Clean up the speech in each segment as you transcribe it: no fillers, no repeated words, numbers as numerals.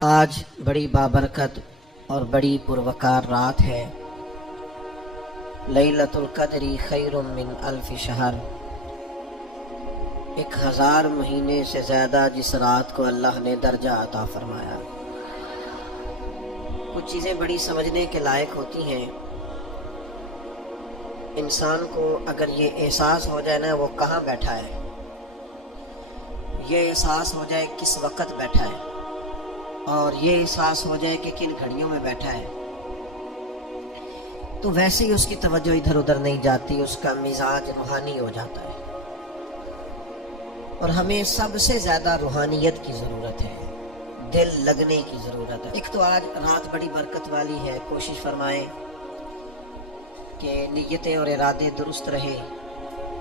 آج بڑی بابرکت اور بڑی پروقار رات ہے۔ لیلۃ القدر خیر من الف شہر، 1000 مہینے سے زیادہ جس رات کو اللہ نے درجہ عطا فرمایا۔ کچھ چیزیں بڑی سمجھنے کے لائق ہوتی ہیں۔ انسان کو اگر یہ احساس ہو جائے نا وہ کہاں بیٹھا ہے، یہ احساس ہو جائے کس وقت بیٹھا ہے، اور یہ احساس ہو جائے کہ کن گھڑیوں میں بیٹھا ہے، تو ویسے ہی اس کی توجہ ادھر ادھر نہیں جاتی، اس کا مزاج روحانی ہو جاتا ہے۔ اور ہمیں سب سے زیادہ روحانیت کی ضرورت ہے، دل لگنے کی ضرورت ہے۔ ایک تو آج رات بڑی برکت والی ہے، کوشش فرمائیں کہ نیتیں اور ارادے درست رہے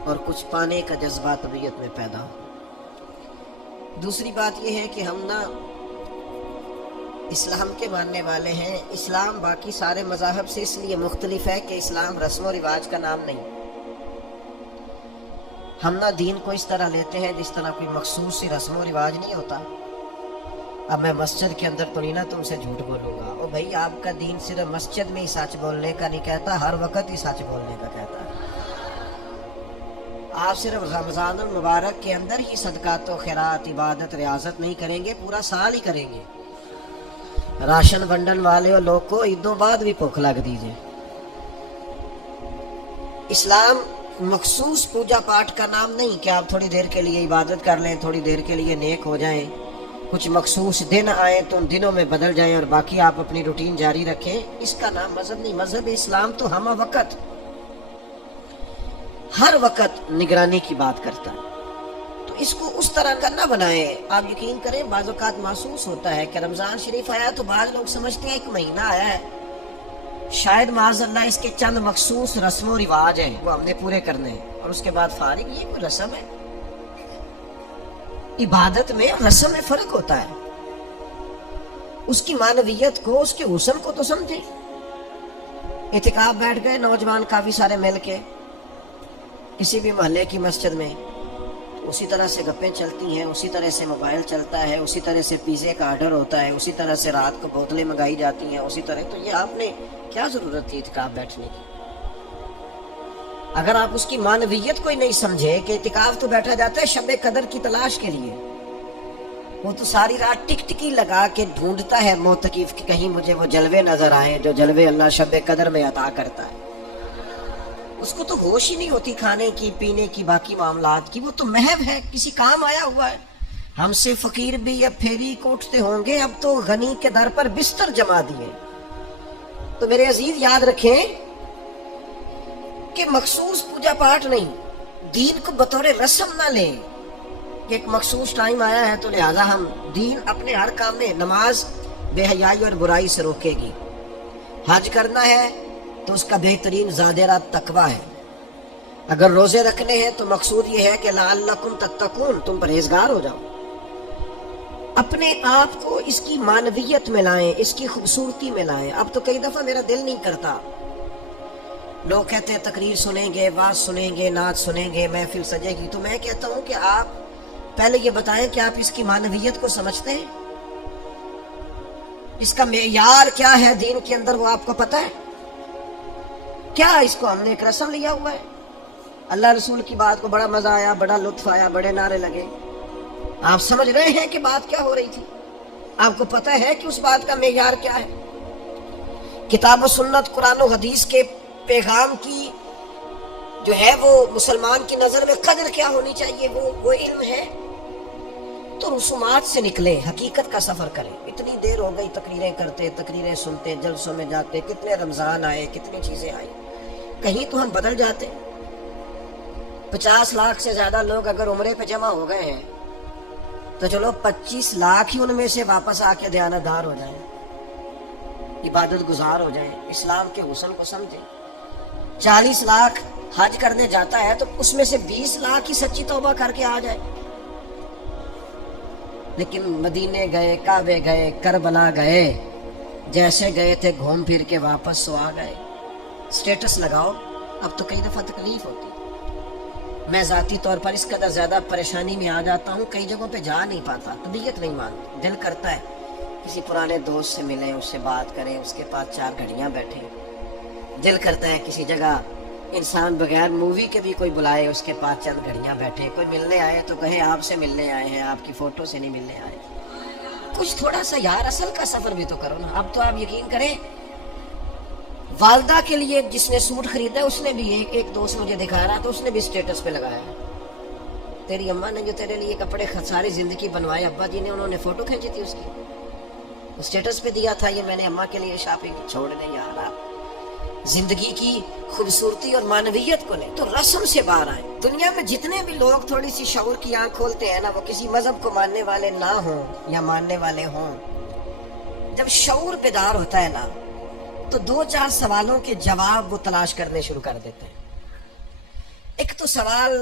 اور کچھ پانے کا جذبہ طبیعت میں پیدا ہو۔ دوسری بات یہ ہے کہ ہم نا اسلام کے ماننے والے ہیں۔ اسلام باقی سارے مذاہب سے اس لیے مختلف ہے کہ اسلام رسم و رواج کا نام نہیں۔ ہم نا دین کو اس طرح لیتے ہیں جس طرح کوئی مخصوص سی رسم و رواج نہیں ہوتا۔ اب میں مسجد کے اندر تو نہیں نا تم سے جھوٹ بولوں گا، او بھائی آپ کا دین صرف مسجد میں ہی سچ بولنے کا نہیں کہتا، ہر وقت ہی سچ بولنے کا کہتا ہے۔ آپ صرف رمضان المبارک کے اندر ہی صدقات و خیرات، عبادت، ریاضت نہیں کریں گے، پورا سال ہی کریں گے۔ راشن ونڈن والے اور لوگ کو عیدوں بعد بھی بھوک لگ دیجئے۔ اسلام مخصوص پوجا پاٹ کا نام نہیں کہ آپ تھوڑی دیر کے لیے عبادت کر لیں، تھوڑی دیر کے لیے نیک ہو جائیں، کچھ مخصوص دن آئیں تو ان دنوں میں بدل جائیں اور باقی آپ اپنی روٹین جاری رکھیں۔ اس کا نام مذہب نہیں۔ مذہب اسلام تو ہمہ وقت، ہر وقت نگرانی کی بات کرتا ہے، تو اس کو اس طرح کا نہ بنائیں۔ آپ یقین کریں بعض اوقات محسوس ہوتا ہے کہ رمضان شریف آیا تو بعض لوگ سمجھتے ہیں ایک مہینہ آیا ہے، شاید معاذ اللہ اس کے چند مخصوص رسم و رواج ہیں وہ ہم نے پورے کرنے ہیں، اور اس کے بعد فارغ۔ یہ کوئی رسم ہے؟ عبادت میں رسم میں فرق ہوتا ہے، اس کی معنویت کو، اس کے حسن کو تو سمجھیں۔ اعتکاف بیٹھ گئے نوجوان کافی سارے مل کے کسی بھی محلے کی مسجد میں، اسی طرح سے گپیں چلتی ہیں، اسی طرح سے موبائل چلتا ہے، اسی طرح سے پیزے کا آرڈر ہوتا ہے، اسی طرح سے رات کو بوتلیں منگائی جاتی ہیں، اسی طرح۔ تو یہ آپ نے کیا ضرورت تھی اعتکاف بیٹھنے کی؟ اگر آپ اس کی معنویت کو ہی نہیں سمجھے کہ اعتکاف تو بیٹھا جاتا ہے شب قدر کی تلاش کے لیے، وہ تو ساری رات ٹک ٹکی لگا کے ڈھونڈتا ہے معتکف کہ کہیں مجھے وہ جلوے نظر آئیں جو جلوے اللہ شب قدر میں عطا کرتا ہے۔ اس کو تو ہوش ہی نہیں ہوتی کھانے کی، پینے کی، باقی معاملات کی۔ وہ تو محو ہے، کسی کام آیا ہوا ہے۔ ہم سے فقیر بھی اب پھیری کوٹتے ہوں گے، اب تو غنی کے در پر بستر جما دیے۔ تو میرے عزیز یاد رکھیں کہ مخصوص پوجا پاٹ نہیں، دین کو بطور رسم نہ لیں کہ ایک مخصوص ٹائم آیا ہے تو لہٰذا ہم دین اپنے ہر کام میں۔ نماز بے حیائی اور برائی سے روکے گی، حج کرنا ہے تو اس کا بہترین زادرہ تقویٰ ہے، اگر روزے رکھنے ہیں تو مقصود یہ ہے کہ لعلکم تتقون، تم پرہیزگار ہو جاؤ۔ اپنے آپ کو اس کی معنویت میں لائیں، اس کی خوبصورتی میں لائیں۔ اب تو کئی دفعہ میرا دل نہیں کرتا، لوگ کہتے ہیں تقریر سنیں گے، واز سنیں گے، نعت سنیں گے، محفل سجے گی، تو میں کہتا ہوں کہ آپ پہلے یہ بتائیں کہ آپ اس کی معنویت کو سمجھتے ہیں؟ اس کا معیار کیا ہے دین کے اندر، وہ آپ کو پتہ ہے کیا؟ اس کو ہم نے ایک رسم لیا ہوا ہے۔ اللہ رسول کی بات کو بڑا مزہ آیا، بڑا لطف آیا، بڑے نعرے لگے۔ آپ سمجھ رہے ہیں کہ بات کیا ہو رہی تھی؟ آپ کو پتہ ہے کہ اس بات کا معیار کیا ہے؟ کتاب و سنت، قرآن و حدیث کے پیغام کی جو ہے وہ مسلمان کی نظر میں قدر کیا ہونی چاہیے، وہ علم ہے۔ تو رسومات سے نکلیں، حقیقت کا سفر کریں۔ اتنی دیر ہو گئی تقریریں کرتے، تقریریں سنتے، جلسوں میں جاتے، کتنے رمضان آئے، کتنی چیزیں آئی، کہیں تو ہم بدل جاتے۔ 50 لاکھ سے زیادہ لوگ اگر عمرے پہ جمع ہو گئے ہیں تو چلو 25 لاکھ ہی ان میں سے واپس آ کے دیانتدار ہو جائیں، عبادت گزار ہو جائیں، اسلام کے حسن کو سمجھیں۔ 40 لاکھ حج کرنے جاتا ہے تو اس میں سے 20 لاکھ ہی سچی توبہ کر کے آ جائے۔ لیکن مدینے گئے، کعبے گئے، کربلا گئے، جیسے گئے تھے گھوم پھر کے واپس سو آ گئے۔ سٹیٹس لگاؤ۔ اب تو کئی دفعہ تکلیف ہوتی، میں ذاتی طور پر اس قدر زیادہ پریشانی میں آ جاتا ہوں، کئی جگہوں پہ جا نہیں پاتا، طبیعت نہیں مانتی، دل کرتا ہے کسی پرانے دوست سے ملیں، اس سے بات کریں، اس کے پاس 4 گھڑیاں بیٹھیں. دل کرتا ہے کسی جگہ انسان بغیر مووی کے بھی کوئی بلائے، اس کے پاس چند گھڑیاں بیٹھے. کوئی ملنے آئے تو کہے آپ سے ملنے آئے ہیں، آپ کی فوٹو سے نہیں ملنے آئے. کچھ تھوڑا سا یار اصل کا سفر بھی تو کرو نا. اب تو آپ یقین کریں، والدہ کے لیے جس نے سوٹ خریدا اس نے بھی ایک دوست مجھے دکھا رہا تو اس نے بھی اسٹیٹس پہ لگایا، تیری اماں نے جو تیرے لیے کپڑے ساری زندگی بنوائے، ابا جی نے انہوں نے فوٹو کھینچی تھی اس کی، اسٹیٹس پہ دیا تھا، یہ میں نے اماں کے لیے شاپنگ. چھوڑنے یار آپ زندگی کی خوبصورتی اور معنویت کو نہیں تو رسم سے باہر آئیں. دنیا میں جتنے بھی لوگ تھوڑی سی شعور کی آنکھ کھولتے ہیں نا، وہ کسی مذہب کو ماننے والے نہ ہوں یا ماننے والے ہوں. جب شعور بیدار ہوتا ہے نا تو 2-4 سوالوں کے جواب وہ تلاش کرنے شروع کر دیتے ہیں. ایک تو سوال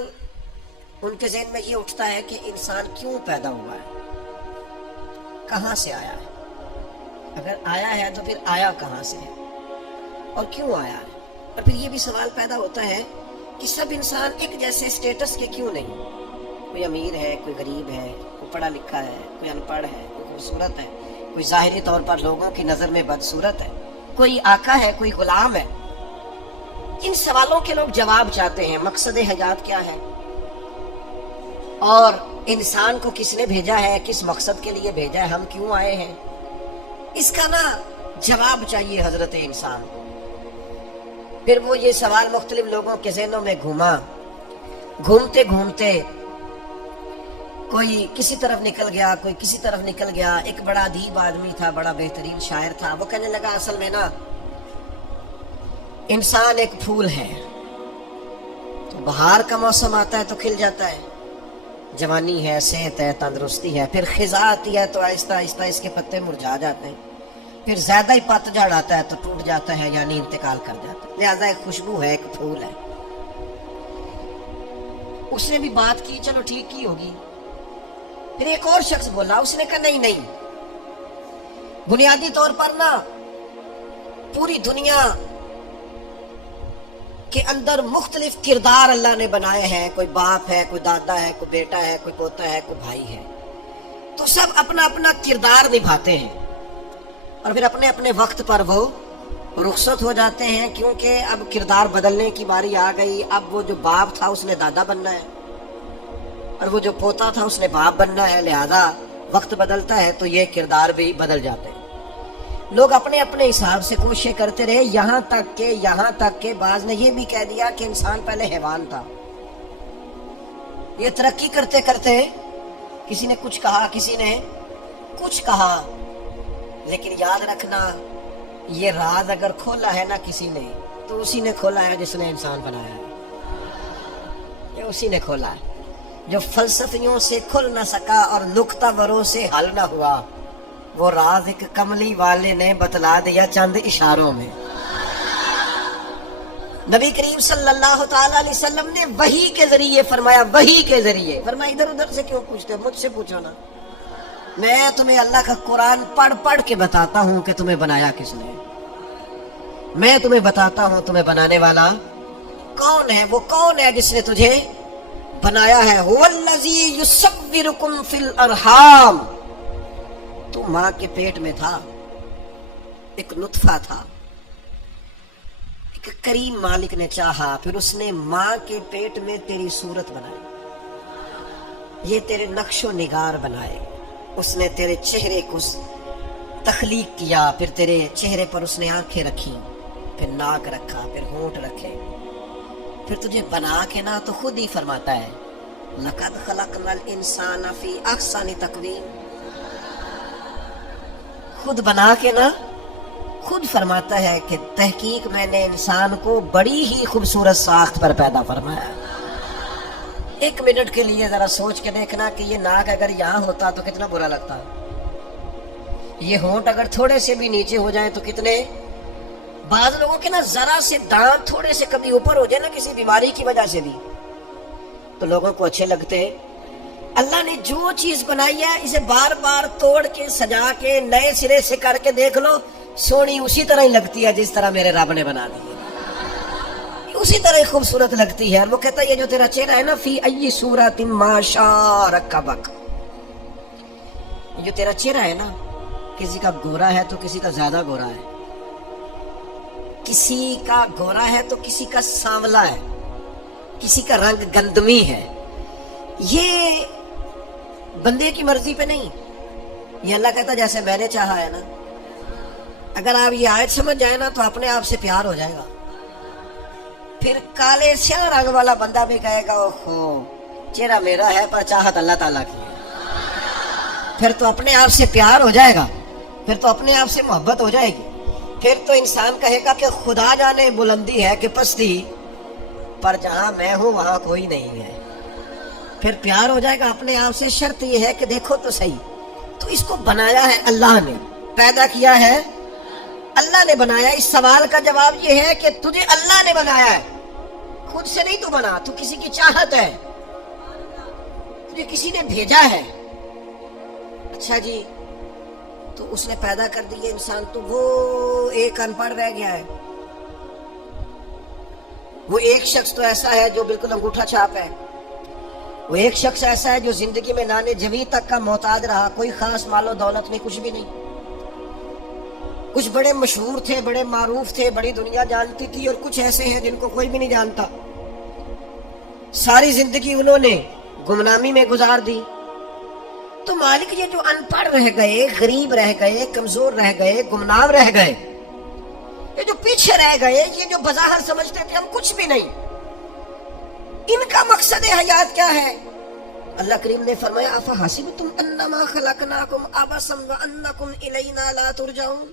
ان کے ذہن میں یہ اٹھتا ہے کہ انسان کیوں پیدا ہوا ہے، کہاں سے آیا ہے، اگر آیا ہے تو پھر آیا کہاں سے ہے اور کیوں آیا ہے. اور پھر یہ بھی سوال پیدا ہوتا ہے کہ سب انسان ایک جیسے اسٹیٹس کے کیوں نہیں. کوئی امیر ہے، کوئی غریب ہے، کوئی پڑھا لکھا ہے، کوئی ان پڑھ ہے، کوئی خوبصورت ہے، کوئی ظاہری طور پر لوگوں کی نظر میں بدصورت ہے، کوئی آقا ہے، کوئی غلام ہے. ان سوالوں کے لوگ جواب چاہتے ہیں. مقصد حیات کیا ہے اور انسان کو کس نے بھیجا ہے، کس مقصد کے لیے بھیجا ہے، ہم کیوں آئے ہیں، اس کا نا جواب چاہیے حضرت انسان. پھر وہ یہ سوال مختلف لوگوں کے ذہنوں میں گھومتے گھومتے کوئی کسی طرف نکل گیا، کوئی کسی طرف نکل گیا. ایک بڑا ادیب آدمی تھا، بڑا بہترین شاعر تھا، وہ کہنے لگا اصل میں نا انسان ایک پھول ہے، تو بہار کا موسم آتا ہے تو کھل جاتا ہے، جوانی ہے، صحت ہے، تندرستی ہے. پھر خزاں آتی ہے تو آہستہ آہستہ اس کے پتے مرجھا جاتے ہیں. پھر زیادہ ہی پتجھڑ آتا ہے تو ٹوٹ جاتا ہے، یعنی انتقال کر جاتا ہے. لہذا ایک خوشبو ہے، ایک پھول ہے. اس نے بھی بات کی، چلو ٹھیک کی ہوگی. پھر ایک اور شخص بولا، اس نے کہا نہیں، بنیادی طور پر نا پوری دنیا کے اندر مختلف کردار اللہ نے بنائے ہیں. کوئی باپ ہے، کوئی دادا ہے، کوئی بیٹا ہے، کوئی پوتا ہے، کوئی بھائی ہے. تو سب اپنا اپنا کردار نبھاتے ہیں اور پھر اپنے اپنے وقت پر وہ رخصت ہو جاتے ہیں، کیونکہ اب کردار بدلنے کی باری آ گئی. اب وہ جو باپ تھا اس نے دادا بننا ہے اور وہ جو پوتا تھا اس نے باپ بننا ہے. لہذا وقت بدلتا ہے تو یہ کردار بھی بدل جاتے ہیں. لوگ اپنے اپنے حساب سے کوششیں کرتے رہے، یہاں تک کہ بعض نے یہ بھی کہہ دیا کہ انسان پہلے حیوان تھا. یہ ترقی کرتے کرتے کسی نے کچھ کہا، کسی نے کچھ کہا، لیکن یاد رکھنا یہ راز اگر کھولا ہے نا کسی نے تو اسی نے کھولا ہے جس نے انسان بنایا ہے. یہ اسی نے کھولا ہے. جو فلسفیوں سے کھل نہ سکا اور نکتہ وروں سے حل نہ ہوا، وہ راز ایک کملی والے نے بتلا دیا چند اشاروں میں. نبی کریم صلی اللہ تعالی علیہ وسلم نے وحی کے ذریعے فرمایا، وحی کے ذریعے فرمایا. ادھر ادھر سے کیوں پوچھتے ہو، مجھ سے پوچھو نا. میں تمہیں اللہ کا قرآن پڑھ کے بتاتا ہوں کہ تمہیں بنایا کس نے. میں تمہیں بتاتا ہوں تمہیں بنانے والا کون ہے. وہ کون ہے جس نے تجھے بنایا ہے. هو الذی یصورکم فی الارحام. تو ماں کے پیٹ میں تھا، ایک نطفہ تھا، ایک کریم مالک نے چاہا، پھر اس نے ماں کے پیٹ میں تیری صورت بنائی، یہ تیرے نقش و نگار بنائے. اس نے تیرے چہرے کو تخلیق کیا، پھر تیرے چہرے پر اس نے آنکھیں رکھی، پھر ناک رکھا، پھر ہونٹ رکھے، پھر تجھے بنا کے نا تو خود ہی فرماتا ہے لَقَدْ خَلَقْنَا الْإِنسَانَ فِي أَحْسَنِ تَقْوِيمٍ. خود بنا کے نا خود فرماتا ہے کہ تحقیق میں نے انسان کو بڑی ہی خوبصورت ساخت پر پیدا فرمایا. ایک منٹ کے لیے ذرا سوچ کے دیکھنا کہ یہ ناک اگر یہاں ہوتا تو کتنا برا لگتا، یہ ہونٹ اگر تھوڑے سے بھی نیچے ہو جائے تو کتنے. بعض لوگوں کے نا ذرا سے دانت تھوڑے سے کبھی اوپر ہو جائے نا کسی بیماری کی وجہ سے بھی تو لوگوں کو اچھے لگتے. اللہ نے جو چیز بنائی ہے اسے بار بار توڑ کے سجا کے نئے سرے سے کر کے دیکھ لو، سونی اسی طرح ہی لگتی ہے جس طرح میرے رب نے بنا دی، اسی طرح ہی خوبصورت لگتی ہے. اور وہ کہتا ہے یہ جو تیرا چہرہ ہے نا فی ای صورت ما شاء رکبک، یہ جو تیرا چہرہ ہے نا کسی کا گورا ہے تو کسی کا زیادہ گورا ہے، کسی کا گورا ہے تو کسی کا سانولا ہے، کسی کا رنگ گندمی ہے. یہ بندے کی مرضی پہ نہیں، یہ اللہ کہتا جیسے میں نے چاہا ہے نا. اگر آپ یہ آیت سمجھ جائیں نا تو اپنے آپ سے پیار ہو جائے گا. پھر کالے سیاہ رنگ والا بندہ بھی کہے گا اوہو چہرہ میرا ہے پر چاہت اللہ تعالیٰ کی ہے. پھر تو اپنے آپ سے پیار ہو جائے گا، پھر تو اپنے آپ سے محبت ہو جائے گی. پھر تو انسان کہے گا کہ خدا جانے بلندی ہے کہ پستی، پر جہاں میں ہوں وہاں کوئی نہیں ہے. پھر پیار ہو جائے گا اپنے آپ سے. شرط یہ ہے کہ دیکھو تو صحیح، تو اس کو بنایا ہے اللہ نے، پیدا کیا ہے اللہ نے بنایا. اس سوال کا جواب یہ ہے کہ تجھے اللہ نے بنایا ہے، خود سے نہیں تو بنا، تو کسی کی چاہت ہے، تجھے کسی نے بھیجا ہے. اچھا جی، تو اس نے پیدا کر دی انسان، تو وہ ایک ان پڑھ رہ گیا ہے. وہ ایک شخص تو ایسا ہے جو بالکل انگوٹھا چھاپ ہے. وہ ایک شخص ایسا ہے جو زندگی میں نانے جوی تک کا محتاج رہا، کوئی خاص مال و دولت نہیں، کچھ بھی نہیں. کچھ بڑے مشہور تھے، بڑے معروف تھے، بڑی دنیا جانتی تھی، اور کچھ ایسے ہیں جن کو کوئی بھی نہیں جانتا. ساری زندگی انہوں نے گمنامی میں گزار دی. تو مالک یہ جو ان پڑھ رہ گئے، غریب رہ گئے، کمزور رہ گئے، گمنام رہ گئے، یہ جو پیچھے رہ گئے، یہ جو بظاہر سمجھتے تھے ہم کچھ بھی نہیں، ان کا مقصد حیات کیا ہے؟ اللہ کریم نے فرمایا افحسبتم انما خلقناکم عبثا وانکم الینا لا ترجعون.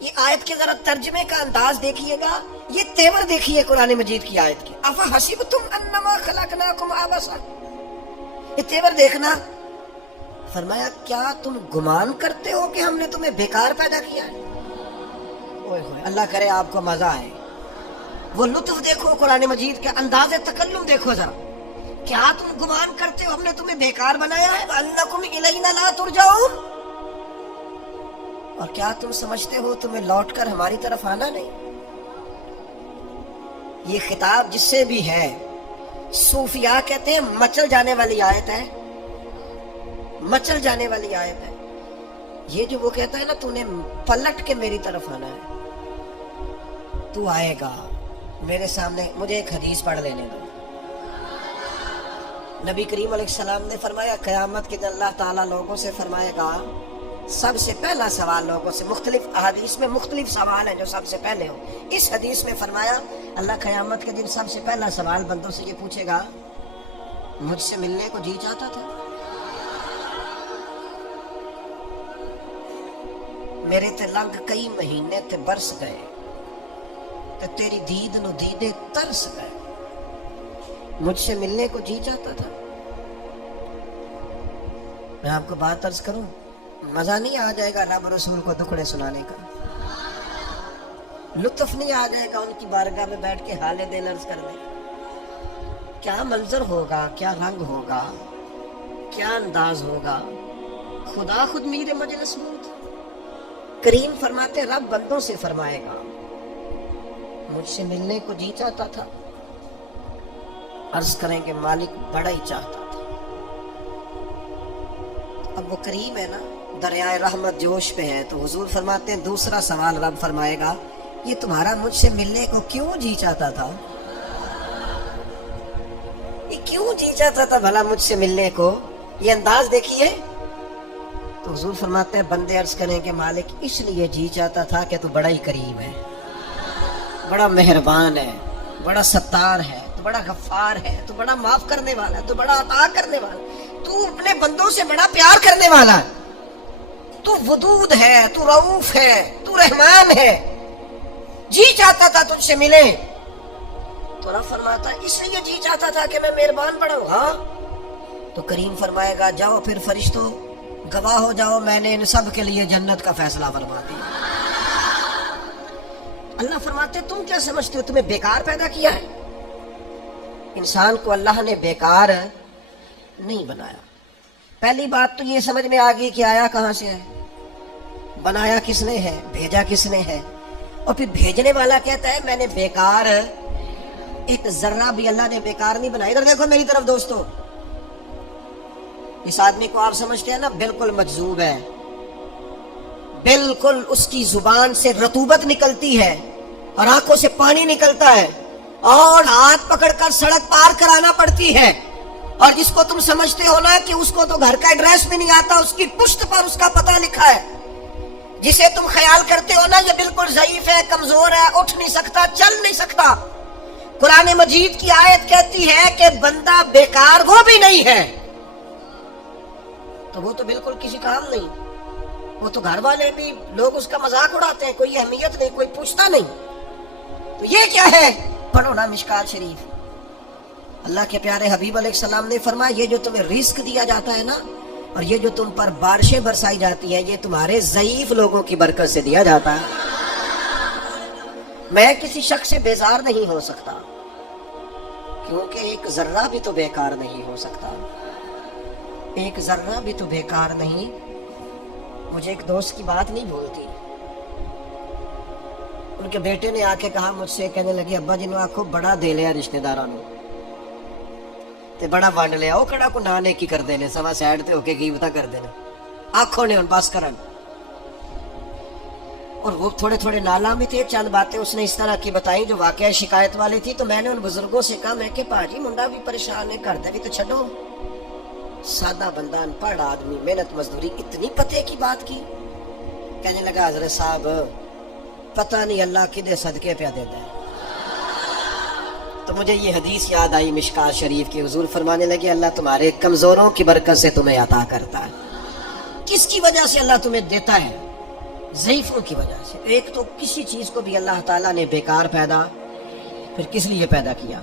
یہ آیت کے ذرا ترجمے کا انداز دیکھیے گا، یہ تیور دیکھیے قرآن مجید کی آیت کی. افحسبتم انما خلقناکم عبثا، یہ تیور دیکھنا. فرمایا کیا تم گمان کرتے ہو کہ ہم نے تمہیں بیکار پیدا کیا ہے؟ اوئے ہوئے، اللہ کرے آپ کو مزہ آئے. وہ لطف دیکھو قرآن مجید کے انداز تکلم دیکھو ذرا. کیا تم گمان کرتے ہو ہم نے تمہیں بیکار بنایا ہے؟ وَأَنَّكُمْ إِلَيْنَا لَا تُرْجَعُونَ، اور کیا تم سمجھتے ہو تمہیں لوٹ کر ہماری طرف آنا نہیں؟ یہ خطاب جس سے بھی ہے، صوفیاء کہتے ہیں مچل جانے والی آیت ہے، مچل جانے والی آیت ہے. یہ جو وہ کہتا ہے نا تو نے پلٹ کے میری طرف آنا ہے، تو آئے گا میرے سامنے. مجھے ایک حدیث پڑھ لینے دو. نبی کریم علیہ السلام نے فرمایا قیامت کے دن اللہ تعالیٰ لوگوں سے فرمائے گا، سب سے پہلا سوال لوگوں سے، مختلف احادیث میں مختلف سوال ہیں جو سب سے پہلے ہو. اس حدیث میں فرمایا اللہ قیامت کے دن سب سے پہلا سوال بندوں سے یہ پوچھے گا مجھ سے ملنے کو جی چاہتا تھا؟ میرے تے لنگ کئی مہینے تے برس گئے تے تیری دید نو دیدے ترس گئے، مجھ سے ملنے کو جی چاہتا تھا؟ میں آپ کو بات عرض کروں، مزہ نہیں آ جائے گا رب رسول کو دکھڑے سنانے کا؟ لطف نہیں آ جائے گا ان کی بارگاہ میں بیٹھ کے حال دل عرض کر دیں؟ کیا منظر ہوگا، کیا رنگ ہوگا، کیا انداز ہوگا. خدا خود میر مجلس بود. کریم فرماتے رب بندوں سے فرمائے گا مجھ سے ملنے کو جی چاہتا تھا؟ عرض کریں کہ مالک بڑا ہی چاہتا تھا. اب وہ کریم ہے نا، دریائے رحمت جوش پہ ہے، تو حضور فرماتے ہیں دوسرا سوال رب فرمائے گا یہ تمہارا مجھ سے ملنے کو کیوں جی چاہتا تھا؟ یہ کیوں جی چاہتا تھا بھلا مجھ سے ملنے کو؟ یہ انداز دیکھیے. تو حضور فرماتے ہیں بندے عرض کریں کہ مالک اس لیے جی چاہتا تھا کہ تو بڑا ہی کریم ہے، بڑا مہربان ہے، بڑا ستار ہے، تو بڑا غفار ہے، تو بڑا معاف کرنے والا ہے، تو بڑا عطا کرنے والا ہے، تو اپنے بندوں سے بڑا پیار کرنے والا ہے، تو ودود ہے، تو رؤوف ہے، تو رحمان ہے. جی چاہتا تھا تجھ سے ملے. تو رب فرماتا ہے اس لیے جی چاہتا تھا کہ میں مہربان بڑا ہوں. ہاں. تو کریم فرمائے گا جاؤ پھر فرشتوں گواہ ہو جاؤ میں نے ان سب کے لیے جنت کا فیصلہ فرما دیا. اللہ فرماتے تم کیا سمجھتے ہو تمہیں بیکار پیدا کیا ہے؟ انسان کو اللہ نے بیکار نہیں بنایا. پہلی بات تو یہ سمجھ میں آ گئی کہ آیا کہاں سے ہے، بنایا کس نے ہے، بھیجا کس نے ہے. اور پھر بھیجنے والا کہتا ہے میں نے بیکار، ایک ذرہ بھی اللہ نے بیکار نہیں بنایا. ادھر دیکھو میری طرف دوستو، اس آدمی کو آپ سمجھتے ہیں نا بالکل مجذوب ہے، بالکل اس کی زبان سے رطوبت نکلتی ہے اور آنکھوں سے پانی نکلتا ہے اور ہاتھ پکڑ کر سڑک پار کرانا پڑتی ہے، اور جس کو تم سمجھتے ہو نا کہ اس کو تو گھر کا ایڈریس بھی نہیں آتا، اس کی پشت پر اس کا پتہ لکھا ہے، جسے تم خیال کرتے ہو نا یہ بالکل ضعیف ہے، کمزور ہے، اٹھ نہیں سکتا، چل نہیں سکتا، قرآن مجید کی آیت کہتی ہے کہ بندہ بیکار وہ بھی نہیں ہے، تو وہ تو بالکل کسی کام نہیں، وہ تو گھر والے بھی لوگ اس کا مذاق اڑاتے ہیں، کوئی اہمیت نہیں، کوئی پوچھتا نہیں، تو یہ کیا ہے؟ پڑھو نا مشکات شریف۔ اللہ کے پیارے حبیب علیہ السلام نے فرمایا یہ جو تمہیں رزق دیا جاتا ہے نا، اور یہ جو تم پر بارشیں برسائی جاتی ہیں، یہ تمہارے ضعیف لوگوں کی برکت سے دیا جاتا ہے۔ میں کسی شخص سے بیزار نہیں ہو سکتا، کیونکہ ایک ذرہ بھی تو بیکار نہیں ہو سکتا، ایک ذرہ بھی تو بیکار نہیں۔ مجھے ایک دوست کی بات نہیں بھولتی، ان کے بیٹے نے آ کے کہا مجھ سے، کہنے لگے ابا جی نو آکھو بڑا دے لیا رشتہ داراں نوں تے بڑا ونڈ لیا، وہ کڑا کو نہ نیکی کر دینے سوا سائڈ تے ہو کے غیبتاں کر دینے، آنکھوں نے ان بس کرن۔ اور وہ تھوڑے تھوڑے نالا میں تھے، چند باتیں اس نے اس طرح کی بتائی جو واقعہ شکایت والی تھی، تو میں نے ان بزرگوں سے کہا، میں کہ پاجی منڈا بھی پریشان ہے، گھر دا بھی تو چھڈو، سادہ بندہ ان پڑھ آدمی محنت مزدوری اتنی پتے کی بات کی؟ کہنے لگا حضرت صاحب پتہ نہیں اللہ کدے صدقے پہ دیتا ہے۔ تو مجھے یہ حدیث یاد آئی مشکات شریف کی، حضور فرمانے لگے اللہ تمہارے کمزوروں کی برکت سے تمہیں عطا کرتا ہے۔ کس کی وجہ سے اللہ تمہیں دیتا ہے؟ ضعیفوں کی وجہ سے۔ ایک تو کسی چیز کو بھی اللہ تعالیٰ نے بیکار پیدا پھر کس لیے پیدا کیا؟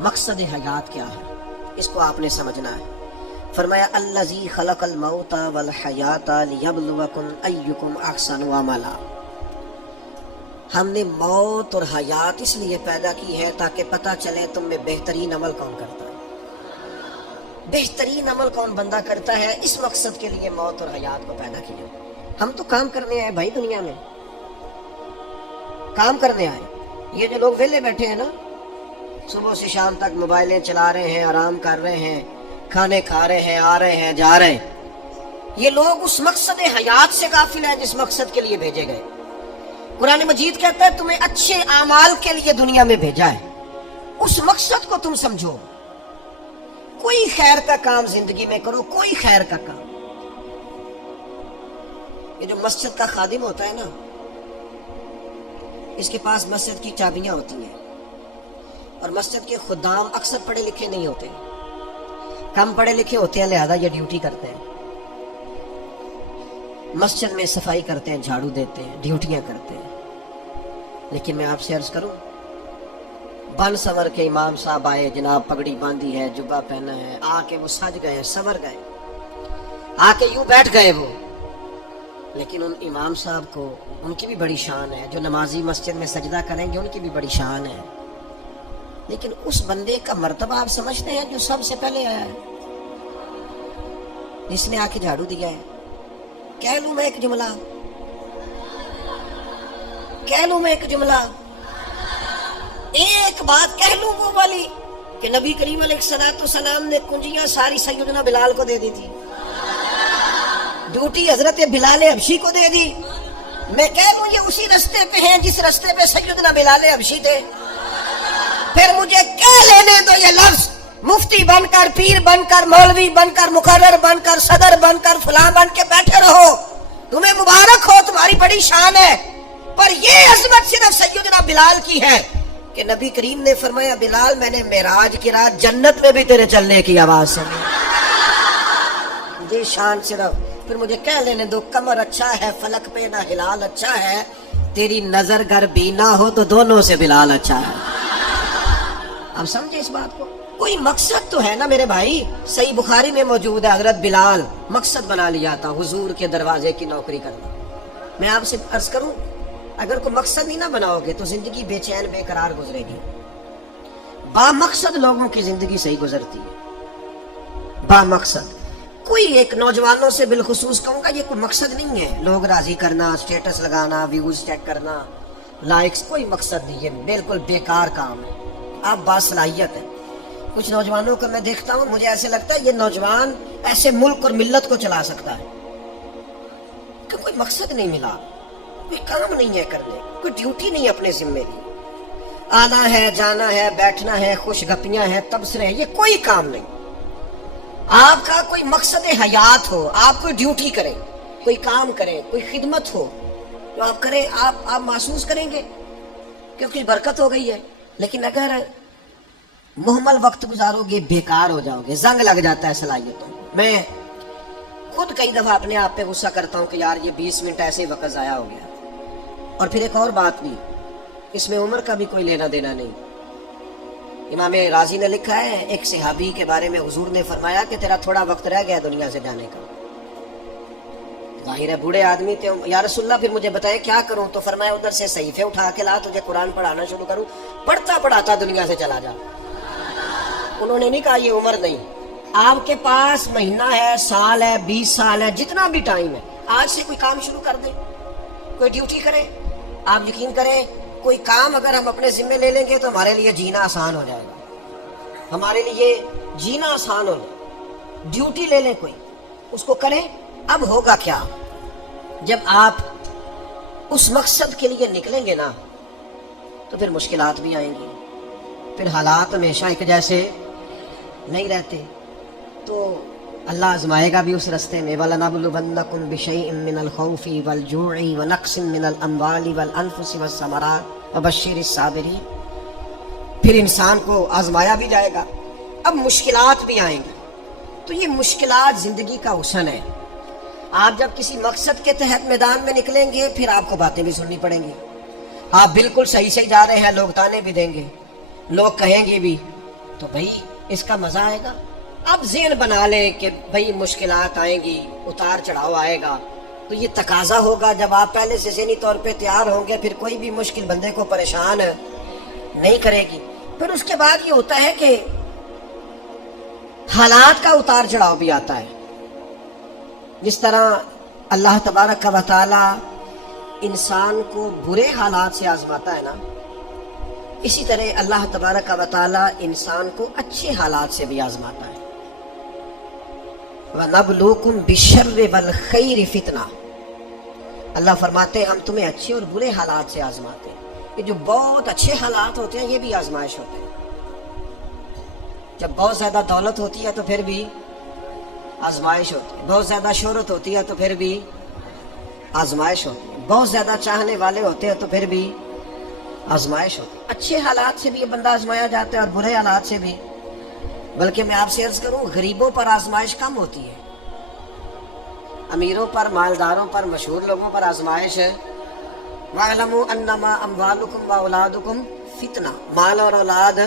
مقصد حیات کیا ہے اس کو آپ نے سمجھنا ہے۔ فرمایا الذی خلق الموت والحیات لیبلوکم ایکم احسن عملا، ہم نے موت اور حیات اس لیے پیدا کی ہے تاکہ پتہ چلے تم میں بہترین عمل کون کرتا ہے، بہترین عمل کون بندہ کرتا ہے، اس مقصد کے لیے موت اور حیات کو پیدا کیا۔ ہم تو کام کرنے آئے بھائی، دنیا میں کام کرنے آئے۔ یہ جو لوگ ویلے بیٹھے ہیں نا، صبح سے شام تک موبائلیں چلا رہے ہیں، آرام کر رہے ہیں، کھانے کھا رہے ہیں، آ رہے ہیں جا رہے ہیں، یہ لوگ اس مقصد حیات سے غافل ہیں جس مقصد کے لیے بھیجے گئے۔ قرآن مجید کہتا ہے تمہیں اچھے اعمال کے لیے دنیا میں بھیجا ہے، اس مقصد کو تم سمجھو، کوئی خیر کا کام زندگی میں کرو، کوئی خیر کا کام۔ یہ جو مسجد کا خادم ہوتا ہے نا، اس کے پاس مسجد کی چابیاں ہوتی ہیں، اور مسجد کے خدام اکثر پڑھے لکھے نہیں ہوتے، کم پڑھے لکھے ہوتے ہیں، لہذا یہ ڈیوٹی کرتے ہیں، مسجد میں صفائی کرتے ہیں، جھاڑو دیتے ہیں، ڈیوٹیاں کرتے ہیں۔ لیکن میں آپ سے عرض کروں، بن سور کے امام صاحب آئے، جناب پگڑی باندھی ہے، جبہ پہنا ہے، آ کے وہ سج گئے، سور گئے، آ کے یوں بیٹھ گئے وہ، لیکن ان امام صاحب کو ان کی بھی بڑی شان ہے، جو نمازی مسجد میں سجدہ کریں گے ان کی بھی بڑی شان ہے، لیکن اس بندے کا مرتبہ آپ سمجھتے ہیں جو سب سے پہلے آیا ہے، جس نے آ کے جھاڑو دیا ہے؟ کہہ لوں میں ایک جملہ، کہہ لوں میں ایک جملہ، ایک بات کہہ لوں وہ والی کہ نبی کریم علیہ السلام نے کنجیاں ساری سیدنا بلال کو دے دی تھی، ڈیوٹی حضرت بلال حبشی کو دے دی، میں کہہ لوں یہ اسی رستے پہ ہیں جس رستے پہ سیدنا بلال حبشی تھے، پھر مجھے کہہ لینے دو یہ لفظ، مفتی بن کر، پیر بن کر، مولوی بن کر، مقرر بن کر، صدر بن کر، فلاں بن کے بیٹھے رہو، تمہیں مبارک ہو، تمہاری بڑی شان ہے، پر یہ عظمت صرف سیدنا بلال کی ہے کہ نبی کریم نے فرمایا بلال میں نے معراج کی رات جنت میں بھی تیرے چلنے کی آواز سنی، یہ شان صرف۔ پھر مجھے کہہ لینے دو کمر اچھا ہے، فلک پہ نہ ہلال اچھا ہے، تیری نظر گر بینا ہو تو دونوں سے بلال اچھا ہے۔ اب سمجھے اس بات کو، کوئی مقصد تو ہے نا میرے بھائی۔ صحیح بخاری میں موجود ہے حضرت بلال مقصد بنا لیا تھا حضور کے دروازے کی نوکری کرنا۔ میں آپ سے عرض کروں اگر کوئی مقصد نہیں نہ بناؤ گے تو زندگی بے چین بے قرار گزرے گی۔ با مقصد لوگوں کی زندگی صحیح گزرتی ہے، با مقصد۔ کوئی ایک نوجوانوں سے بالخصوص کہوں گا یہ کوئی مقصد نہیں ہے، لوگ راضی کرنا، اسٹیٹس لگانا، ویوز چیک کرنا، لائکس، کوئی مقصد نہیں، یہ بالکل بیکار کام ہے۔ آپ باصلاحیت ہیں۔ کچھ نوجوانوں کو میں دیکھتا ہوں، مجھے ایسے لگتا ہے یہ نوجوان ایسے ملک اور ملت کو چلا سکتا ہے، کہ کوئی مقصد نہیں ملا، کوئی کام نہیں ہے کرنے، کوئی ڈیوٹی نہیں اپنے ذمے لی، آنا ہے جانا ہے بیٹھنا ہے خوش گپیاں ہیں تبصرے ہیں، یہ کوئی کام نہیں۔ آپ کا کوئی مقصد حیات ہو، آپ کوئی ڈیوٹی کریں، کوئی کام کریں، کوئی خدمت ہو تو آپ کریں، آپ محسوس کریں گے کہ کچھ برکت ہو گئی ہے۔ لیکن اگر محمل وقت گزارو گے بیکار ہو جاؤ گے، زنگ لگ جاتا ہے صلاحیتوں۔ میں خود کئی دفعہ اپنے آپ پہ غصہ کرتا ہوں کہ یار یہ 20 منٹ ایسے ہی وقت ضائع ہو گیا۔ اور پھر ایک اور بات بھی، اس میں عمر کا بھی کوئی لینا دینا نہیں۔ امام رازی نے لکھا ہے ایک صحابی کے بارے میں حضور نے فرمایا کہ تیرا تھوڑا وقت رہ گیا دنیا سے جانے کا۔ ظاہر ہے بوڑھے آدمی تھے، یا رسول اللہ پھر مجھے بتائے کیا کروں؟ تو فرمایا ادھر سے صحیفے اٹھا کے لا، تجھے قرآن پڑھانا شروع کروں، پڑھتا پڑھاتا دنیا سے چلا جا۔ انہوں نے نہیں کہا یہ عمر نہیں، آپ کے پاس مہینہ ہے، سال ہے، 20 سال ہے، جتنا بھی ٹائم ہے، آج سے کوئی کام شروع کر دیں، کوئی ڈیوٹی کریں۔ آپ یقین کریں کوئی کام اگر ہم اپنے ذمے لے لیں گے تو ہمارے لیے جینا آسان ہو جائے گا، ہمارے لیے جینا آسان ہو جائے۔ ڈیوٹی لے لیں کوئی، اس کو کریں۔ اب ہوگا کیا جب آپ اس مقصد کے لیے نکلیں گے نا، تو پھر مشکلات بھی آئیں گی، پھر حالات ہمیشہ ایک جیسے نہیں رہتے، تو اللہ آزمائے گا بھی اس رستے میں۔ وَلَنَبْلُوَنَّكُمْ بِشَيْءٍ مِّنَ الْخَوْفِ وَالْجُوعِ وَنَقْصٍ مِّنَ الْأَمْوَالِ وَالْأَنفُسِ وَالثَّمَرَاتِ وَبَشِّرِ الصَّابِرِينَ۔ پھر انسان کو آزمایا بھی جائے گا، اب مشکلات بھی آئیں گی، تو یہ مشکلات زندگی کا حسن ہے۔ آپ جب کسی مقصد کے تحت میدان میں نکلیں گے پھر آپ کو باتیں بھی سننی پڑیں گی، آپ بالکل صحیح سے جا رہے ہیں، لوگ تانے بھی دیں گے، لوگ کہیں گے بھی، تو بھائی اس کا مزہ آئے گا۔ اب ذہن بنا لیں کہ بھئی مشکلات آئیں گی، اتار چڑھاؤ آئے گا، تو یہ تقاضا ہوگا جب آپ پہلے سے ذہنی طور پہ تیار ہوں گے، پھر کوئی بھی مشکل بندے کو پریشان نہیں کرے گی۔ پھر اس کے بعد یہ ہوتا ہے کہ حالات کا اتار چڑھاؤ بھی آتا ہے۔ جس طرح اللہ تبارک و تعالی انسان کو برے حالات سے آزماتا ہے نا، اسی طرح اللہ تبارک و تعالی انسان کو اچھے حالات سے بھی آزماتا ہے۔ وَنَبْلُوكُمْ بِالشَّرِّ وَالْخَيْرِ فِتْنَةً، اللہ فرماتے ہیں ہم تمہیں اچھے اور برے حالات سے آزماتے ہیں۔ یہ جو بہت اچھے حالات ہوتے ہیں یہ بھی آزمائش ہوتے ہیں۔ جب بہت زیادہ دولت ہوتی ہے تو پھر بھی آزمائش ہوتی ہے، بہت زیادہ شہرت ہوتی ہے تو پھر بھی آزمائش ہوتی ہے، بہت زیادہ چاہنے والے ہوتے ہیں تو پھر بھی آزمائش ہوتی ہے۔ اچھے حالات سے بھی یہ بندہ آزمایا جاتا ہے اور برے حالات سے بھی۔ بلکہ میں آپ سے عرض کروں غریبوں پر آزمائش کم ہوتی ہے، امیروں پر، مالداروں پر، مشہور لوگوں پر آزمائش ہے۔ وَاعْلَمُوا أَنَّمَا أَمْوَالُكُمْ وَأَوْلَادُكُمْ فِتْنَةٌ، مال اور اولاد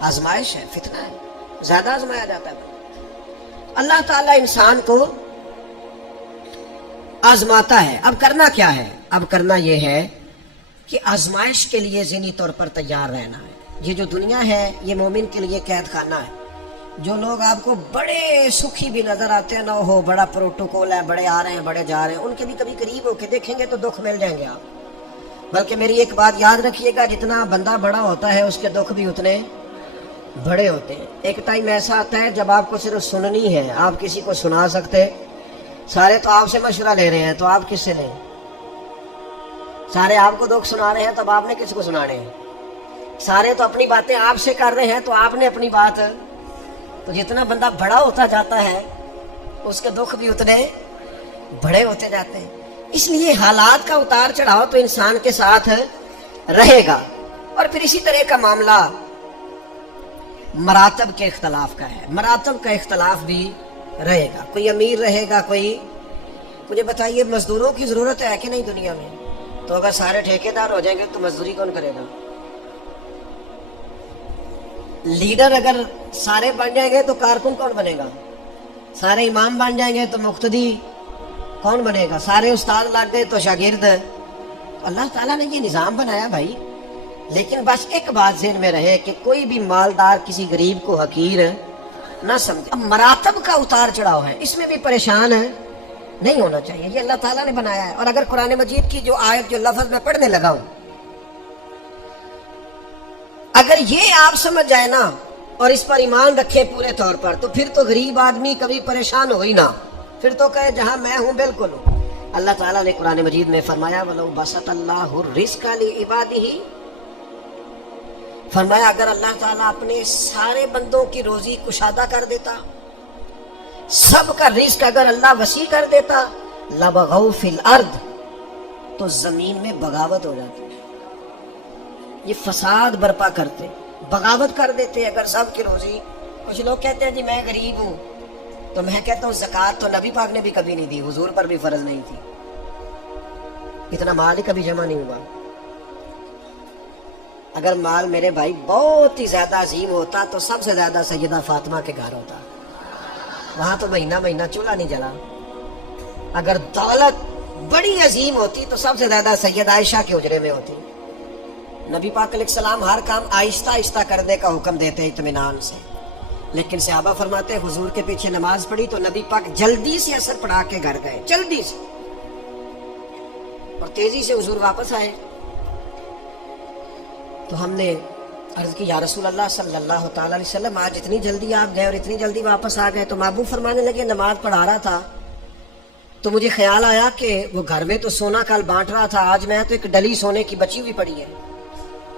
آزمائش ہے، فتنہ ہے، زیادہ آزمایا جاتا ہے۔ اللہ تعالیٰ انسان کو آزماتا ہے۔ اب کرنا کیا ہے؟ اب کرنا یہ ہے کہ آزمائش کے لیے ذہنی طور پر تیار رہنا ہے۔ یہ جو دنیا ہے یہ مومن کے لیے قید خانہ ہے۔ جو لوگ آپ کو بڑے سکھی بھی نظر آتے ہیں، نہ ہو بڑا پروٹوکول ہے، بڑے آ رہے ہیں بڑے جا رہے ہیں، ان کے بھی کبھی قریب ہو کے دیکھیں گے تو دکھ مل جائیں گے آپ۔ بلکہ میری ایک بات یاد رکھیے گا، جتنا بندہ بڑا ہوتا ہے اس کے دکھ بھی اتنے بڑے ہوتے ہیں۔ ایک ٹائم ایسا آتا ہے جب آپ کو صرف سننی ہے، آپ کسی کو سنا سکتے، سارے تو آپ سے مشورہ لے رہے ہیں تو آپ کس سے لیں؟ سارے آپ کو دکھ سنا رہے ہیں تب آپ نے کس کو سنانے ہیں؟ سارے تو اپنی باتیں آپ سے کر رہے ہیں تو آپ نے اپنی بات۔ تو جتنا بندہ بڑا ہوتا جاتا ہے اس کے دکھ بھی اتنے بڑے ہوتے جاتے ہیں۔ اس لیے حالات کا اتار چڑھاؤ تو انسان کے ساتھ رہے گا۔ اور پھر اسی طرح کا معاملہ مراتب کے اختلاف کا ہے، مراتب کا اختلاف بھی رہے گا۔ کوئی امیر رہے گا، کوئی، مجھے بتائیے مزدوروں کی ضرورت ہے کہ نہیں دنیا میں؟ تو اگر سارے ٹھیکیدار ہو جائیں گے تو مزدوری کون کرے گا؟ لیڈر اگر سارے بن جائیں گے تو کارکن کون بنے گا؟ سارے امام بن جائیں گے تو مقتدی کون بنے گا؟ سارے استاد لگ گئے تو شاگرد۔ اللہ تعالیٰ نے یہ نظام بنایا بھائی، لیکن بس ایک بات ذہن میں رہے کہ کوئی بھی مالدار کسی غریب کو حقیر نہ سمجھے۔ اب مراتب کا اتار چڑھاؤ ہے، اس میں بھی پریشان نہیں ہونا چاہیے، یہ اللہ تعالیٰ نے بنایا ہے۔ اور اگر قرآن مجید کی جو آیت، جو لفظ میں پڑھنے لگا ہوں، اگر یہ آپ سمجھ جائے نا اور اس پر ایمان رکھیں پورے طور پر، تو پھر تو غریب آدمی کبھی پریشان ہو ہی نہ، پھر تو کہے جہاں میں ہوں بالکل ہوں۔ اللہ تعالیٰ نے قرآن مجید میں فرمایا وَلَوْ بَسَطَ اللَّهُ الرِّزْقَ لِعِبَادِهِ، فرمایا اگر اللہ تعالیٰ اپنے سارے بندوں کی روزی کشادہ کر دیتا، سب کا رزق اگر اللہ وسیع کر دیتا، لَبَغَوْا فِي الْأَرْضِ، تو زمین میں بغاوت ہو جاتی، یہ فساد برپا کرتے، بغاوت کر دیتے اگر سب کی روزی۔ کچھ لوگ کہتے ہیں جی میں غریب ہوں، تو میں کہتا ہوں زکوٰۃ تو نبی پاک نے بھی کبھی نہیں دی، حضور پر بھی فرض نہیں تھی، اتنا مال ہی کبھی جمع نہیں ہوا۔ اگر مال میرے بھائی بہت ہی زیادہ عظیم ہوتا تو سب سے زیادہ سیدہ فاطمہ کے گھر ہوتا، وہاں تو مہینہ مہینہ چولہا نہیں جلا۔ اگر دولت بڑی عظیم ہوتی تو سب سے زیادہ سیدہ عائشہ کے حجرے میں ہوتی۔ نبی پاک علیہ السلام ہر کام آہستہ آہستہ کرنے کا حکم دیتے اطمینان سے، لیکن صحابہ فرماتے ہیں حضور کے پیچھے نماز پڑھی تو نبی پاک جلدی سے اثر پڑھا کے گھر گئے، جلدی سے، اور تیزی سے حضور واپس آئے۔ تو ہم نے عرض کی یا رسول اللہ صلی اللہ تعالی علیہ وسلم آج اتنی جلدی آپ گئے اور اتنی جلدی واپس آ گئے؟ تو محبوب فرمانے لگے نماز پڑھا رہا تھا تو مجھے خیال آیا کہ وہ گھر میں تو سونا کل بانٹ رہا تھا، آج میں تو ایک ڈلی سونے کی بچی ہوئی پڑی ہے،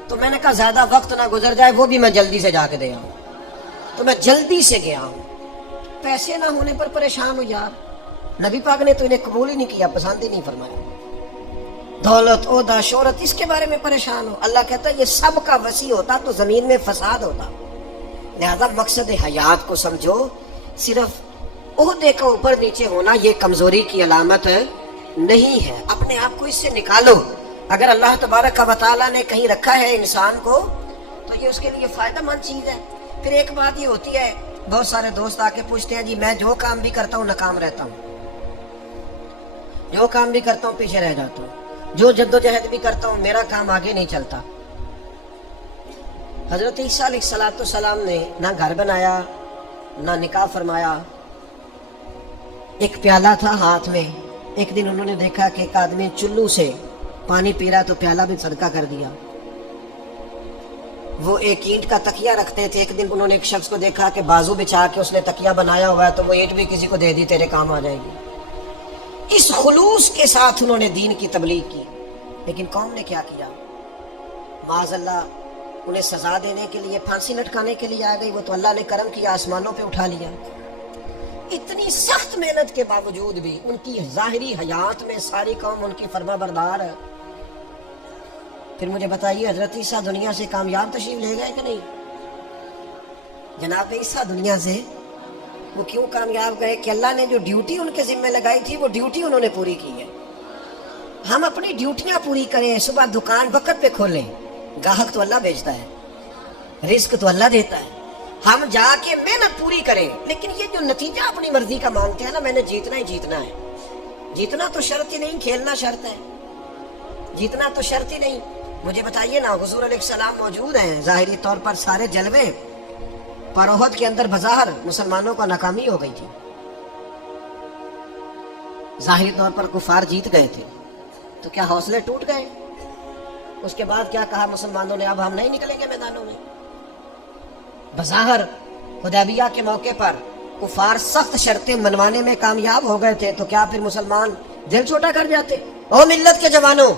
تو میں نے کہا زیادہ وقت نہ گزر جائے، وہ بھی میں جلدی سے جا کے دے آؤں، تو میں جلدی سے گیا ہوں۔ پیسے نہ ہونے پر پریشان ہو یار، نبی پاک نے تو انہیں قبول ہی نہیں کیا، پسند ہی نہیں فرمایا۔ دولت، عہدہ، شہرت، اس کے بارے میں پریشان ہو، اللہ کہتا ہے یہ سب کا وسیع ہوتا تو زمین میں فساد ہوتا۔ لہذا مقصد حیات کو سمجھو، صرف عہدے کا اوپر نیچے ہونا یہ کمزوری کی علامت نہیں ہے، اپنے آپ کو اس سے نکالو۔ اگر اللہ تبارک و تعالیٰ نے کہیں رکھا ہے انسان کو تو یہ اس کے لیے فائدہ مند چیز ہے۔ پھر ایک بات یہ ہوتی ہے، بہت سارے دوست آ کے پوچھتے ہیں جی میں جو کام بھی کرتا ہوں ناکام رہتا ہوں، جو کام بھی کرتا ہوں پیچھے رہ جاتا ہوں، جو جدوجہد بھی کرتا ہوں میرا کام آگے نہیں چلتا۔ حضرت عیسیٰ علیہ السلام نے نہ گھر بنایا نہ نکاح فرمایا، ایک پیالہ تھا ہاتھ میں، ایک دن انہوں نے دیکھا کہ ایک آدمی چلو سے پانی پی رہا تو پیالہ بھی صدقہ کر دیا۔ وہ ایک اینٹ کا تکیہ رکھتے تھے، ایک دن انہوں نے ایک شخص کو دیکھا کہ بازو بچھا کے اس نے تکیہ بنایا ہوا ہے تو وہ اینٹ بھی کسی کو دے دی، تیرے کام آ جائے گی۔ اس خلوص کے ساتھ انہوں نے دین کی تبلیغ کی، لیکن قوم نے کیا کیا؟ معاذ اللہ انہیں سزا دینے کے لیے، پھانسی لٹکانے کے لیے آ گئی، وہ تو اللہ نے کرم کیا آسمانوں پہ اٹھا لیا۔ اتنی سخت محنت کے باوجود بھی ان کی ظاہری حیات میں ساری قوم ان کی فرما بردار ہے۔ پھر مجھے بتائیے حضرت عیسیٰ دنیا سے کامیاب تشریف لے گئے کہ نہیں؟ جناب عیسیٰ دنیا سے وہ کیوں کامیاب گئے کہ اللہ نے جو ڈیوٹی ان کے ذمہ لگائی تھی وہ ڈیوٹی انہوں نے پوری کی ہے۔ ہم اپنی ڈیوٹیاں پوری کریں، صبح دکان وقت پہ کھولیں، گاہک تو اللہ بھیجتا ہے، رزق تو اللہ دیتا ہے، ہم جا کے محنت پوری کریں، لیکن یہ جو نتیجہ اپنی مرضی کا مانگتے ہیں نا، میں نے جیتنا ہی جیتنا ہے، جیتنا تو شرط ہی نہیں، کھیلنا شرط ہے، جیتنا تو شرط ہی نہیں۔ مجھے بتائیے نا حضور علیہ السلام موجود ہیں، ظاہری طور پر سارے جلوے، پر احد کے اندر بظاہر مسلمانوں کو ناکامی ہو گئی تھی، ظاہری طور پر کفار جیت گئے تھے، تو کیا حوصلے ٹوٹ گئے؟ اس کے بعد کیا کہا مسلمانوں نے؟ اب ہم نہیں نکلیں گے میدانوں میں۔ بظاہر حدیبیہ کے موقع پر کفار سخت شرطیں منوانے میں کامیاب ہو گئے تھے، تو کیا پھر مسلمان دل چھوٹا کر جاتے؟ او ملت کے جوانوں،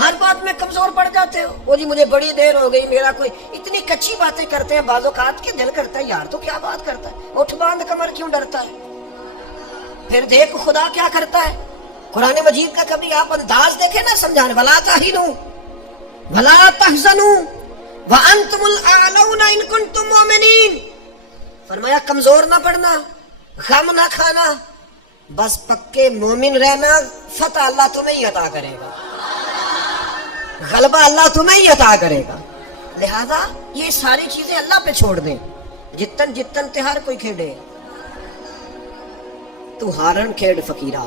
ہر بات میں کمزور پڑ جاتے ہو، وہ جی مجھے بڑی دیر ہو گئی، میرا کوئی اتنی کچی باتیں کرتے ہیں، بعض اوقات کے دل کرتا ہے یار تو کیا بات کرتا ہے، اٹھ باندھ کمر کیوں ڈرتا ہے؟ پھر دیکھ خدا کیا کرتا ہے۔ قرآن مجید کا کبھی آپ انداز دیکھیں نا سمجھانے، وَلَا تَهِنُوا وَلَا تَحْزَنُوا وَأَنْتُمُ الْأَعْلَوْنَ إِن كُنتُم مُؤْمِنِينَ، فرمایا کمزور نہ پڑنا، غم نہ کھانا، بس پکے مومن رہنا، فتح اللہ تمہیں ہی عطا کرے گا، غلبہ اللہ تمہیں ہی عطا کرے گا۔ لہذا یہ ساری چیزیں اللہ پہ چھوڑ دیں، جتن جتن تہار کوئی کھیڑے، تو ہارن کھیڑ فقیرہ،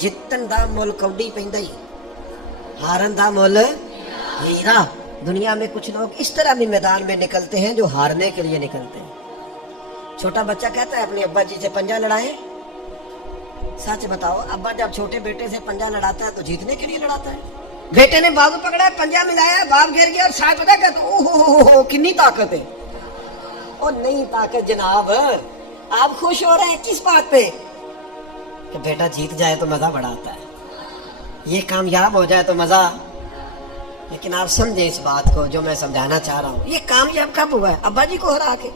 جتن دا مول کوڈی پہندائی، ہارن دا مول ہیرا۔ دنیا میں کچھ لوگ اس طرح بھی میدان میں نکلتے ہیں جو ہارنے کے لیے نکلتے ہیں۔ چھوٹا بچہ کہتا ہے اپنے ابا جی سے پنجہ لڑائیں، سچ بتاؤ ابا جب چھوٹے بیٹے سے پنجہ لڑاتا ہے تو جیتنے کے لیے لڑاتا ہے؟ بیٹے نے بازو پکڑا ہے، پنجہ ملایا ہے، باپ گر گیا اور شاید پتا کہتا اوہ کنی طاقت ہے۔ اور نہیں طاقت جناب، آپ خوش ہو رہے ہیں کس بات پہ؟ کہ بیٹا جیت جائے تو مزہ بڑا آتا ہے، یہ کامیاب ہو جائے تو مزہ. لیکن آپ سمجھیں اس بات کو جو میں سمجھانا چاہ رہا ہوں. یہ کامیاب کب ہوا ہے؟ ابا جی کو ہرا کے.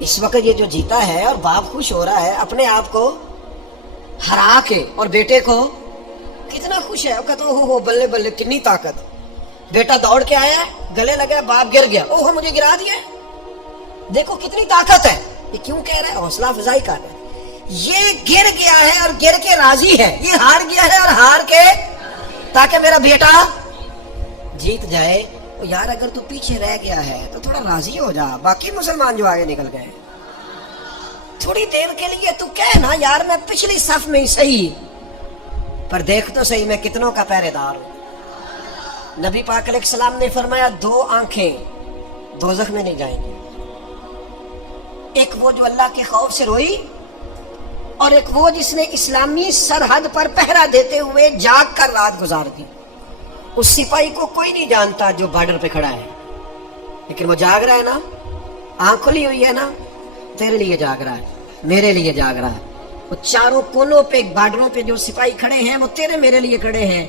اس وقت یہ جو جیتا ہے اور باپ خوش ہو رہا ہے اپنے آپ کو ہرا کے، اور بیٹے کو کتنا خوش ہے. کہتا ہو بلے بلے کتنی طاقت. بیٹا دوڑ کے آیا، گلے لگا، باپ گر گیا، اوہ مجھے گرا دیا، دیکھو کتنی طاقت ہے. یہ کیوں کہہ رہا ہے؟ حوصلہ افزائی کر رہا ہے. یہ گر گیا ہے اور گر کے راضی ہے، یہ ہار گیا ہے اور ہار کے تاکہ میرا بیٹا جیت جائے. یار اگر تو پیچھے رہ گیا ہے تو تھوڑا راضی ہو جا. باقی مسلمان جو آگے نکل گئے تھوڑی دیر کے لیے تو کہہ نا یار میں پچھلی صف میں ہی صحیح، پر دیکھ تو صحیح میں کتنوں کا پہرے دار ہوں. نبی پاک علیہ السلام نے فرمایا 2 آنکھیں دوزخ میں نہیں جائیں گی. ایک وہ جو اللہ کے خوف سے روئی، اور ایک وہ جس نے اسلامی سرحد پر پہرا دیتے ہوئے جاگ کر رات گزار دی. اس سپاہی کو کوئی نہیں جانتا جو بارڈر پہ کھڑا ہے، لیکن وہ جاگ رہا ہے نا، آنکھ کھلی ہوئی ہے نا، تیرے لیے جاگ رہا ہے، میرے لیے جاگ رہا ہے. وہ چاروں کونوں پہ بارڈروں پہ جو سپاہی کھڑے ہیں وہ تیرے میرے لیے کھڑے ہیں.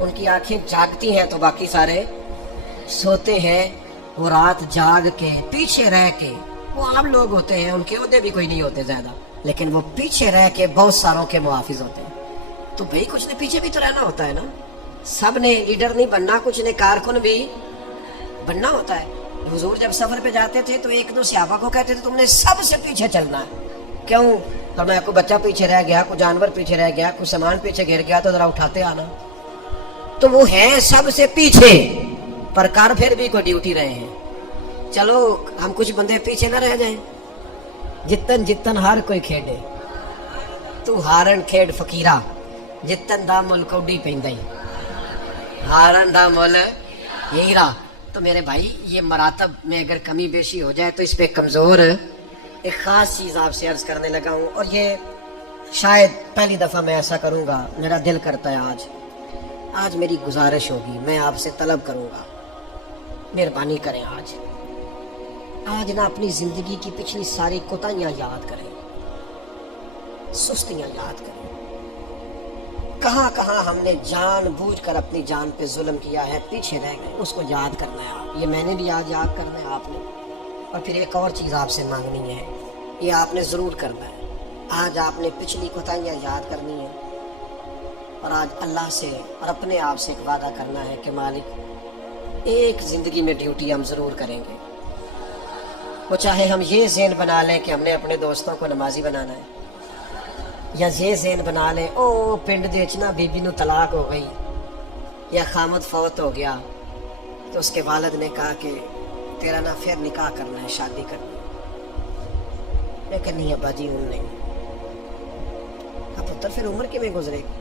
ان کی آنکھیں جاگتی ہیں تو باقی سارے سوتے ہیں. وہ رات جاگ کے پیچھے رہ کے، وہ عام لوگ ہوتے ہیں، ان کے عہدے بھی کوئی نہیں ہوتے زیادہ، لیکن وہ پیچھے رہ کے بہت ساروں کے محافظ ہوتے ہیں. تو بھائی کچھ نے پیچھے بھی تو رہنا ہوتا ہے نا. سب نے لیڈر نہیں بننا، کچھ نے کارکن بھی بننا ہوتا ہے. حضور جب سفر پہ جاتے تھے تو 1-2 صحابہ کو کہتے تھے تم نے سب سے پیچھے چلنا ہے. کیوں؟ فرمایا کوئی بچہ پیچھے رہ گیا، کوئی جانور پیچھے رہ گیا، کوئی سامان پیچھے گر گیا تو ذرا اٹھاتے آنا. تو وہ ہیں سب سے پیچھے، پر کار پھر بھی کوئی ڈیوٹی رہے ہیں. چلو ہم کچھ بندے پیچھے نہ رہ جائیں. جتن جتن ہر کوئی کھیڈے، تو ہارن کھیڈ فقیرہ، جتن دا مل کوڈی پیندائی، ہارن دا مل ہیرا. تو میرے بھائی یہ مراتب میں اگر کمی بیشی ہو جائے تو اس پہ کمزور ایک خاص چیز آپ سے عرض کرنے لگا ہوں، اور یہ شاید پہلی دفعہ میں ایسا کروں گا. میرا دل کرتا ہے آج میری گزارش ہوگی، میں آپ سے طلب کروں گا مہربانی کریں آج نہ اپنی زندگی کی پچھلی ساری کوتاہیاں یاد کریں، سستیاں یاد کریں. کہاں کہاں ہم نے جان بوجھ کر اپنی جان پہ ظلم کیا ہے، پیچھے رہ گئے، اس کو یاد کرنا ہے. آپ یہ میں نے بھی آج یاد کرنا ہے آپ نے. اور پھر ایک اور چیز آپ سے مانگنی ہے، یہ آپ نے ضرور کرنا ہے. آج آپ نے پچھلی کوتاہیاں یاد کرنی ہے، اور آج اللہ سے اور اپنے آپ سے ایک وعدہ کرنا ہے کہ مالک ایک زندگی میں ڈیوٹی ہم ضرور کریں گے. وہ چاہے ہم یہ ذہن بنا لیں کہ ہم نے اپنے دوستوں کو نمازی بنانا ہے، یا یہ ذہن بنا لیں او پنڈ دے وچ نا بی بی نو طلاق ہو گئی یا خامد فوت ہو گیا تو اس کے والد نے کہا کہ تیرا نا پھر نکاح کرنا ہے، شادی کرنی ہے. لیکن نہیں ابا جی ہوں نہیں. اب پتر پھر عمر کی میں گزرے گی.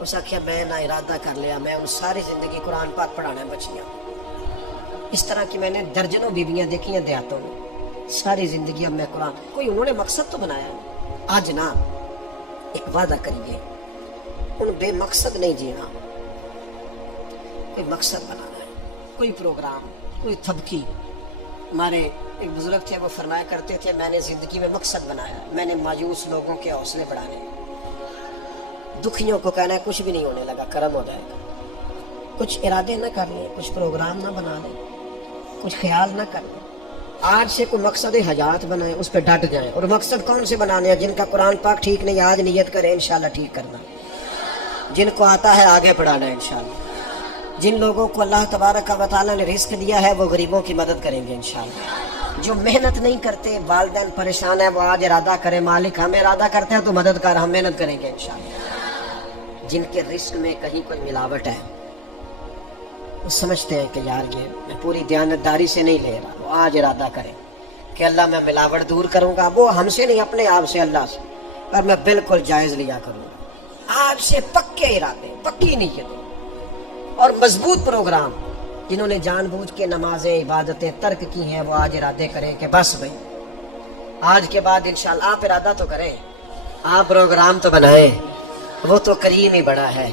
اس آخیا میں نہ ارادہ کر لیا میں ان ساری زندگی قرآن پاک پڑھانا ہے بچیاں. اس طرح کی میں نے درجنوں بیویاں دیکھی ہیں دیہاتوں میں، ساری زندگی اب میں قرآن. کوئی انہوں نے مقصد تو بنایا ہے. آج نا ایک وعدہ کریے، ان بے مقصد نہیں جینا، کوئی مقصد بنانا ہے، کوئی پروگرام، کوئی تھبکی. ہمارے ایک بزرگ تھے وہ فرمایا کرتے تھے میں نے زندگی میں مقصد بنایا، میں نے مایوس لوگوں کے حوصلے بڑھانے، دکھیوں کو کہنا ہے کچھ بھی نہیں ہونے لگا، کرم ہو جائے گا. کچھ ارادے نہ کر لیں، کچھ پروگرام نہ بنا لیں، کچھ خیال نہ کر لیں. آج سے کوئی مقصد حیات بنائیں، اس پہ ڈٹ جائیں. اور مقصد کون سے بنانے ہیں؟ جن کا قرآن پاک ٹھیک نہیں آج نیت کریں انشاءاللہ ٹھیک کرنا، جن کو آتا ہے آگے پڑھانا ہے انشاءاللہ. جن لوگوں کو اللہ تبارک و تعالیٰ نے رزق دیا ہے وہ غریبوں کی مدد کریں گے انشاءاللہ. جو محنت نہیں کرتے، والدین پریشان ہیں، وہ آج ارادہ کریں مالک ہم ارادہ کرتے ہیں تو مدد کر، ہم محنت کریں گے انشاءاللہ. جن کے رزق میں کہیں کوئی ملاوٹ ہے، وہ سمجھتے ہیں کہ یار یہ میں پوری دیانتداری سے نہیں لے رہا، وہ آج ارادہ کریں کہ اللہ میں ملاوٹ دور کروں گا. وہ ہم سے نہیں، اپنے آپ سے، اللہ سے، اور میں بالکل جائز لیا کروں گا. آج سے پکے ارادے، پکی نیتیں اور مضبوط پروگرام. جنہوں نے جان بوجھ کے نمازیں عبادتیں ترک کی ہیں وہ آج ارادے کریں کہ بس بھائی آج کے بعد انشاءاللہ. آپ ارادہ تو کریں، آپ پروگرام تو بنائیں، وہ تو کریم ہی بڑا ہے.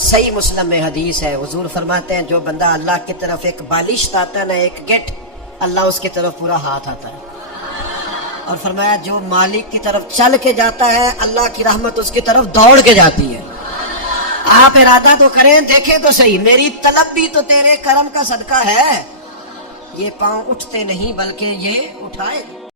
صحیح مسلم میں حدیث ہے، حضور فرماتے ہیں جو بندہ اللہ کی طرف ایک بالشت آتا ہے نا، ایک گٹ، اللہ اس کی طرف پورا ہاتھ آتا ہے. اور فرمایا جو مالک کی طرف چل کے جاتا ہے اللہ کی رحمت اس کی طرف دوڑ کے جاتی ہے. آپ ارادہ تو کریں, دیکھیں تو صحیح, میری طلب بھی تو تیرے کرم کا صدقہ ہے. یہ پاؤں اٹھتے نہیں بلکہ یہ اٹھائے.